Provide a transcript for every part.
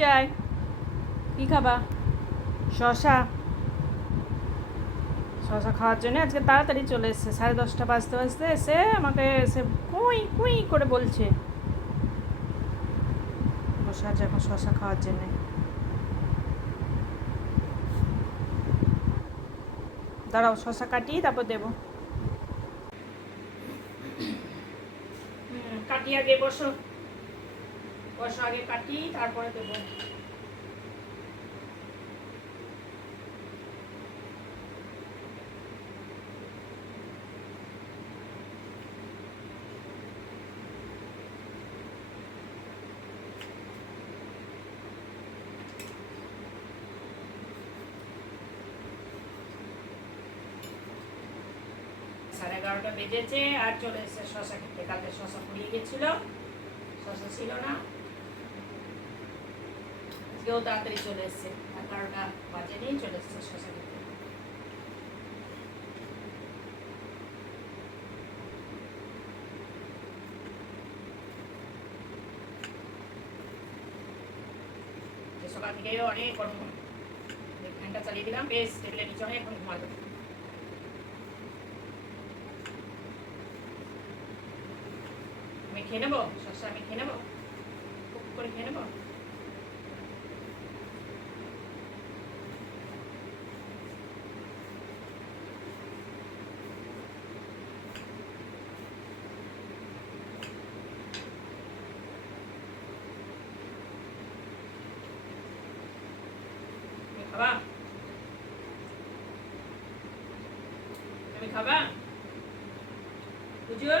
চাই। কী খাবা? শশা। শশা খাওয়ার জন্য আজকে তাড়াতাড়ি চলে এসছে। সাড়ে দশটা বাজতে বাজতে এসে আমাকে এসে কুই কুই করে বলছে। বসে আছে এখন শশা খাওয়ার জন্যে। দাঁড়াও শশা কাটি তারপর দেবো। হুম, কাটি আগে বসো। বসো আগে কাটি, তারপরে দেবো। সাড়ে এগারোটা বেজেছে আর চলে এসেছে শশা খেতে। কালকে শশা পুড়িয়ে গেছিল। শশা ছিল না। আজকেও তাড়াতাড়ি চলে এসছে। এগারোটা বাজে নিয়ে চলে এসছে শশা সকাল থেকে অনেক গরম। ফ্যানটা চালিয়ে দিলাম, বেশ, টেবিলের নিচে অনেক ঘুমাতে আমি খেয়ে নেব? শসা আমি খেয়ে নেব? করে খেয়ে নেব তুমি খাবা তুমি খাবা? বুঝো?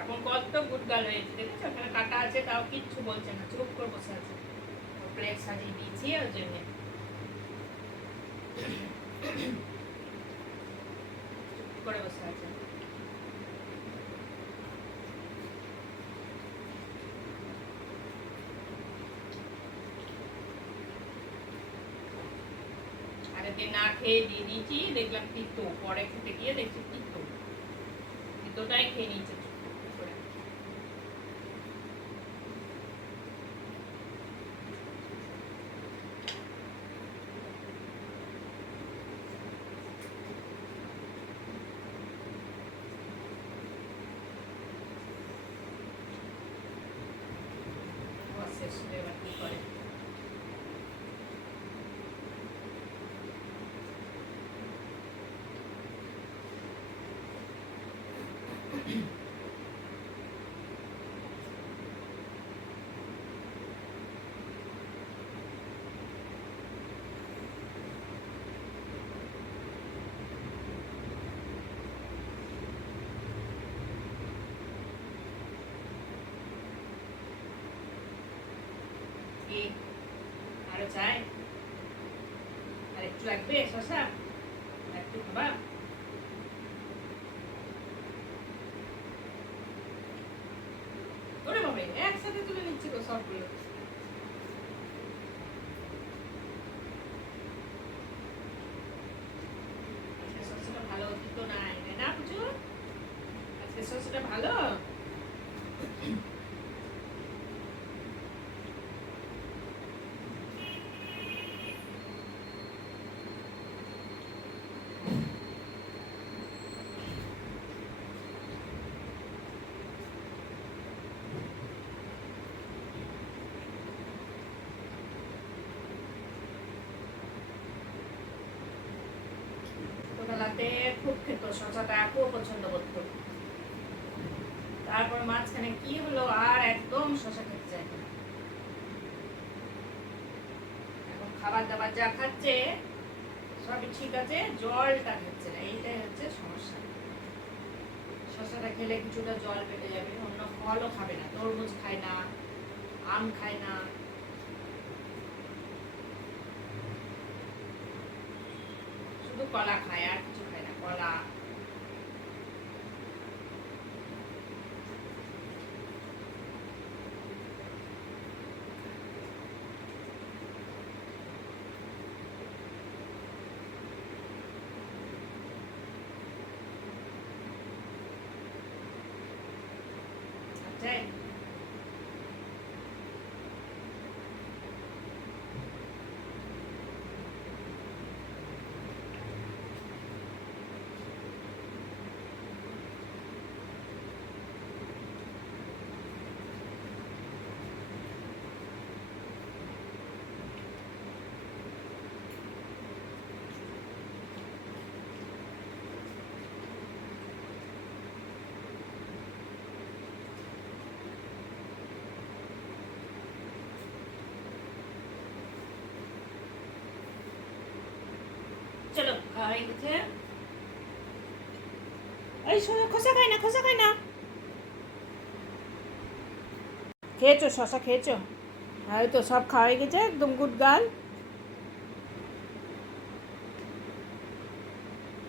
এখন কত গুড গার্ল হয়েছে, দেখেছ? ওখানে কাটা আছে, তাও কিচ্ছু বলছে না, চুপ করে বসে আছে। প্লেট সাজিয়ে দিয়েছি, ওর জন্য। চুপ করে বসে আছে। দিন না খেয়ে দিয়ে দিয়েছি দেখলাম তিতো, পরে খেতে গিয়ে দেখছি তিতো। তিতোটাই খেয়ে নিয়েছে চুপ করে। বাস শেষ হয়ে এবার কি করে কি আরও চাই। আর একটু লাগবে শশা একটু খাবা ওরে বাবা একসাথে তুলে নিচ্ছি তো সবগুলো আজকে শসাটা ভালো দিত না তাই না পুজো আজকে শসাটা ভালো ছোটবেলাতে খুব খেত শশাটা খুব পছন্দ করতো তারপর মাঝখানে কি হলো, আর একদম শশা খেতে চায় না। এখন খাবার দাবার যা খাচ্ছে, সবই ঠিক আছে, জলটা খাচ্ছে না, এইটাই হচ্ছে সমস্যা। শশাটা খেলে কিছুটা জল পেটে যাবে, অন্য ফলও খাবে না, তরমুজ খায় না, আম খায় না। শুধু কলা খায় আর কিছু খায় না কলা খেয়েছো, শশা খেয়েছো? হ্যাঁ তো সব গেছে, একদম গুড গার্ল।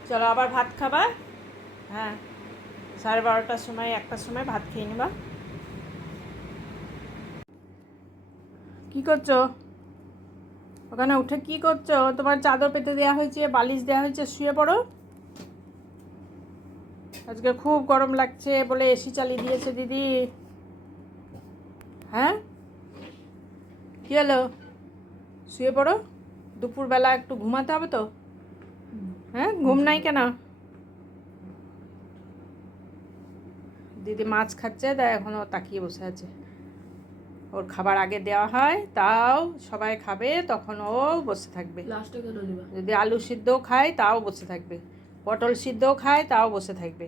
চলো আবার ভাত খাবা। হ্যাঁ সাড়ে বারোটার সময়, একটার সময় ভাত খেয়ে নেবা। কি করছ? ওখানে উঠে কি করছ? তোমার চাদর পেতে দেওয়া হয়েছে, বালিশ দেওয়া হয়েছে, শুয়ে পড়ো। আজকে খুব গরম লাগছে বলে এসি চালিয়ে দিয়েছে দিদি। হ্যাঁ? কি হলো? শুয়ে পড়ো। দুপুরবেলা একটু ঘুমাতে হবে তো? হ্যাঁ? ঘুম নাই কেন? দিদি মাছ খাচ্ছে তাই এখনও তাকিয়ে বসে আছে। ওর খাবার আগে দেওয়া হয় তাও সবাই খাবে তখন ও বসে থাকবে। যদি আলু সিদ্ধও খায় তাও বসে থাকবে। পটল সিদ্ধও খায় তাও বসে থাকবে।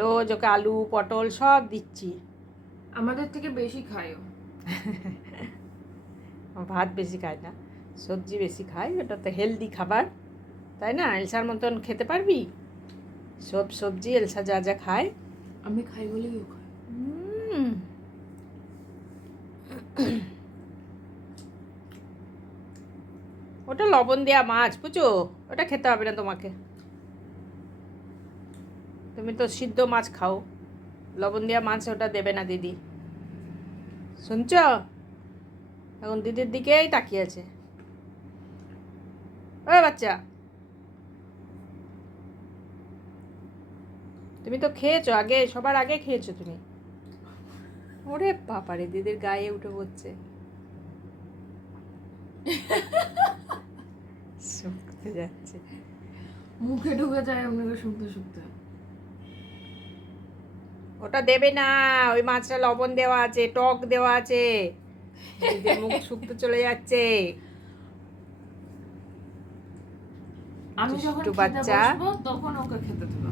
রোজ ওকে আলু পটল সব দিচ্ছি। আমাদের থেকে বেশি খায়ও ভাত বেশি খায় না সবজি বেশি খায় ওটা তো হেলদি খাবার। তাই না? এলসার মতন খেতে পারবি? সব সবজি এলসা যা যা খায়। আমি খাই বলেই ও খায় হুম। ওটা লবণ দেওয়া মাছ বুঝো ওটা খেতে হবে না তোমাকে। তুমি তো সিদ্ধ মাছ খাও। লবণ দেওয়া মাছ ওটা দেবে না দিদি। শুনছ? এখন দিদির দিকেই তাকিয়ে আছে। ও বাচ্চা। তুমি তো খেয়েছো আগে, সবার আগে খেয়েছো তুমি। ওরে বাবারে দিদির গায়ে উঠে পড়ছে। শুকতে যাচ্ছে। মুখে ঢুকে যায় আপনাকে শুনতে শুনতে ওটা দেবে না ওই মাছটা লবণ দেওয়া আছে টক দেওয়া আছে। মুখ শুকতে চলে যাচ্ছে। আমি যখন বাচ্চা। তখন ওকে খেতে দেবো।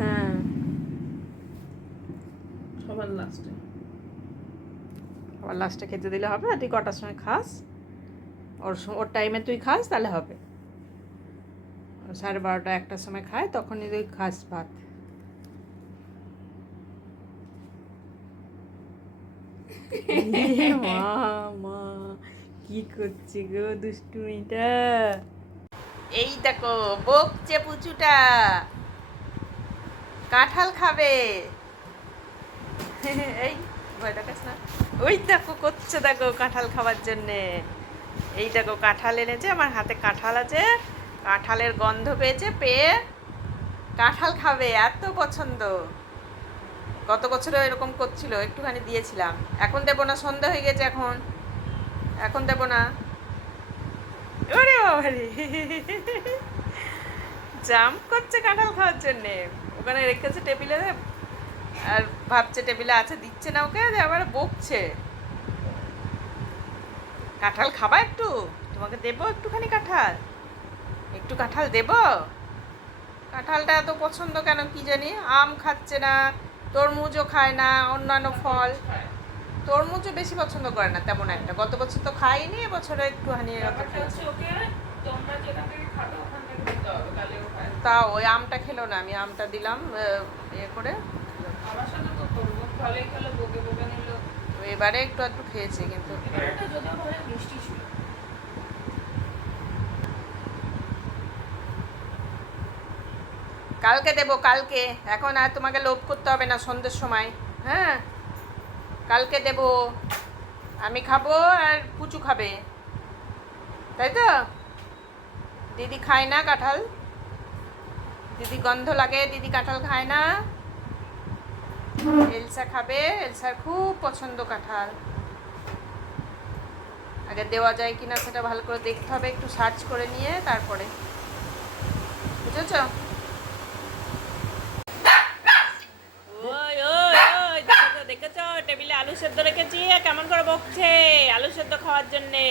হ্যাঁ। সবার লাস্টে আবার লাস্টে খেতে দিলে হবে আর তুই কটার সময় খাস? ওর ওর টাইমে তুই খাস তাহলে হবে। সাড়ে বারোটা একটার সময় খায় তখনই তুই খাস ভাত। এ মা মা কি করছে গো দুষ্টুমিটা? এই দেখো বকছে পুচুটা। কাঁঠাল খাবে। এই ভয় দেখাস না। ওই দেখো করছে দেখো কাঁঠাল খাওয়ার জন্যে। এই দেখো কাঁঠাল এনেছে, আমার হাতে কাঁঠাল আছে, কাঁঠালের গন্ধ পেয়েছে, পেয়ে কাঁঠাল খাবে, এত পছন্দ। গত বছরও এরকম করছিল, একটুখানি দিয়েছিলাম। এখন দেবো না, সন্ধ্যা হয়ে গেছে এখন। এখন দেবো না। ওরে বাবারে। জাম্প করছে কাঁঠাল খাওয়ার জন্যে। ওখানে রেখেছে টেবিলে আর ভাবছে টেবিলে আছে দিচ্ছে না ওকে আবার বকছে। কাঁঠাল খাবা একটু? তোমাকে দেবো একটুখানি কাঁঠাল? একটু কাঁঠাল দেব? কাঁঠালটা এত পছন্দ কেন কি জানি? আম খাচ্ছে না তরমুজও খায় না অন্যান্য ফল। তরমুজও বেশি পছন্দ করে না তেমন একটা। গত বছর তো খাইনি এবছরে একটুখানি তা ওই আমটা খেলো না আমি আমটা দিলাম ইয়ে করে। এবারে একটু একটু খেয়েছে কিন্তু মিষ্টি ছিল। কালকে দেবো কালকে। এখন আর তোমাকে লোভ করতে হবে না সন্ধ্যের সময় হ্যাঁ? কালকে দেবো। আমি খাব আর পুচু খাবে। তাই তো? দিদি খায় না কাঁঠাল। দিদি গন্ধ লাগে দিদি কাঁঠাল খায় না। এলসা খাবে। এলসার খুব পছন্দ কাঁঠাল। আগে দেওয়া যায় কিনা সেটা ভালো করে দেখতে হবে একটু সার্চ করে নিয়ে তারপরে। বুঝেছ? ওই ওই ওই দেখেছ দেখেছ? টেবিলে আলু সেদ্ধ রেখেছি কেমন করে বকছে আলু সেদ্ধ খাওয়ার জন্যে?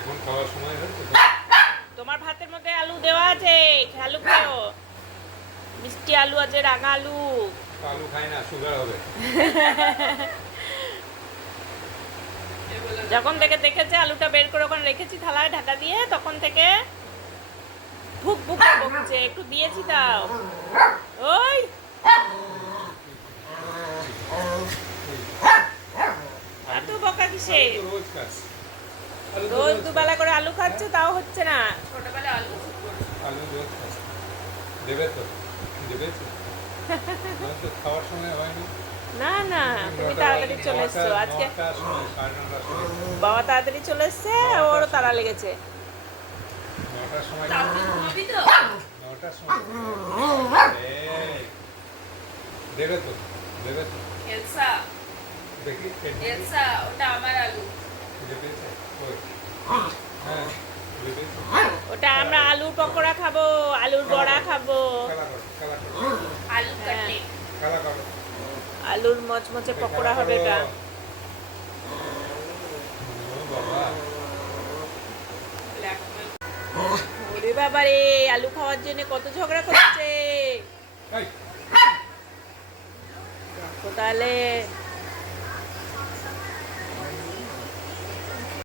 এখন খাওয়ার সময় হয়েছে তো? তোমার ভাতের মধ্যে আলু দেওয়া আছে আলু খেও মিষ্টি আলু আছে রাঙা আলু। আলু খাই না সুগার হবে। যখন থেকে দেখেছে আলুটা বের করে ওখানে রেখেছি থালায় ঢাকা দিয়ে তখন থেকে ভুক ভুক করে বকছে একটু দিয়েছি তাও। ওই। এত বকা কিসে রোজ। দুবেলা করে আলু খাচ্ছে তাও হচ্ছে না। ছোটবেলায় আলু আলু দেবে তো দেবে তো। নয়তো খাওয়ার সময় হয়নি। না না তুমি তাড়াতাড়ি চলে এসছো। আজকে বাবা তাড়াতাড়ি চলে এসছে ওরও তাড়া লেগেছে। দেবে তো দেবে তো। দেখি ওটা আমার আলু। দেবেছে হ্যাঁ। ওটা আমরা আলুর পকোড়া খাব আলুর বড়া খাব। হ্যাঁ। আলুর মচমচে পকোড়া হবে এটা। ওরে বাবা রে আলু খাওয়ার জন্য কত ঝগড়া করছে। তাহলে।